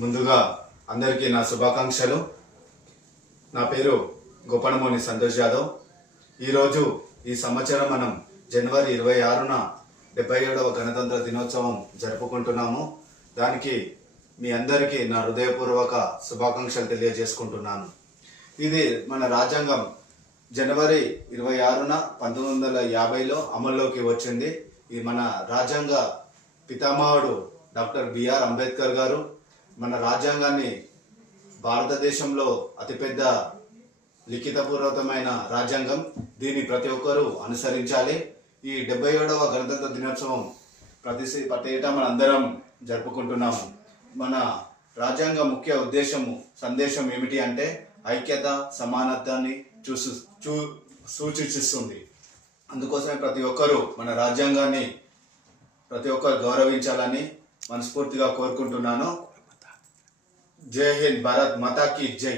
ముందుగా అందరికీ నా శుభాకాంక్షలు. నా పేరు గోపనమోని సంతోష్ యాదవ్. ఈరోజు ఈ సంవత్సరం మనం జనవరి 26న 77వ గణతంత్ర దినోత్సవం జరుపుకుంటున్నాము. దానికి మీ అందరికీ నా హృదయపూర్వక శుభాకాంక్షలు తెలియజేసుకుంటున్నాను. ఇది మన రాజ్యాంగం జనవరి 26న 1950లో అమల్లోకి వచ్చింది. ఇది మన రాజ్యాంగ పితామహుడు డాక్టర్ బిఆర్ అంబేద్కర్ గారు మన రాజ్యాంగాన్ని భారతదేశంలో అతిపెద్ద లిఖితపూర్వకమైన రాజ్యాంగం. దీన్ని ప్రతి ఒక్కరూ అనుసరించాలి. ఈ 77వ గణతంత్ర దినోత్సవం ప్రతి ఏటా మన అందరం జరుపుకుంటున్నాము. మన రాజ్యాంగ ముఖ్య సందేశం ఏమిటి అంటే ఐక్యత, సమానత్వాన్ని సూచిస్తుంది. అందుకోసమే ప్రతి ఒక్కరూ మన రాజ్యాంగాన్ని ప్రతి ఒక్కరు గౌరవించాలని మనస్ఫూర్తిగా కోరుకుంటున్నాను. జై హింద్, భారత్ మాతా కీ జై.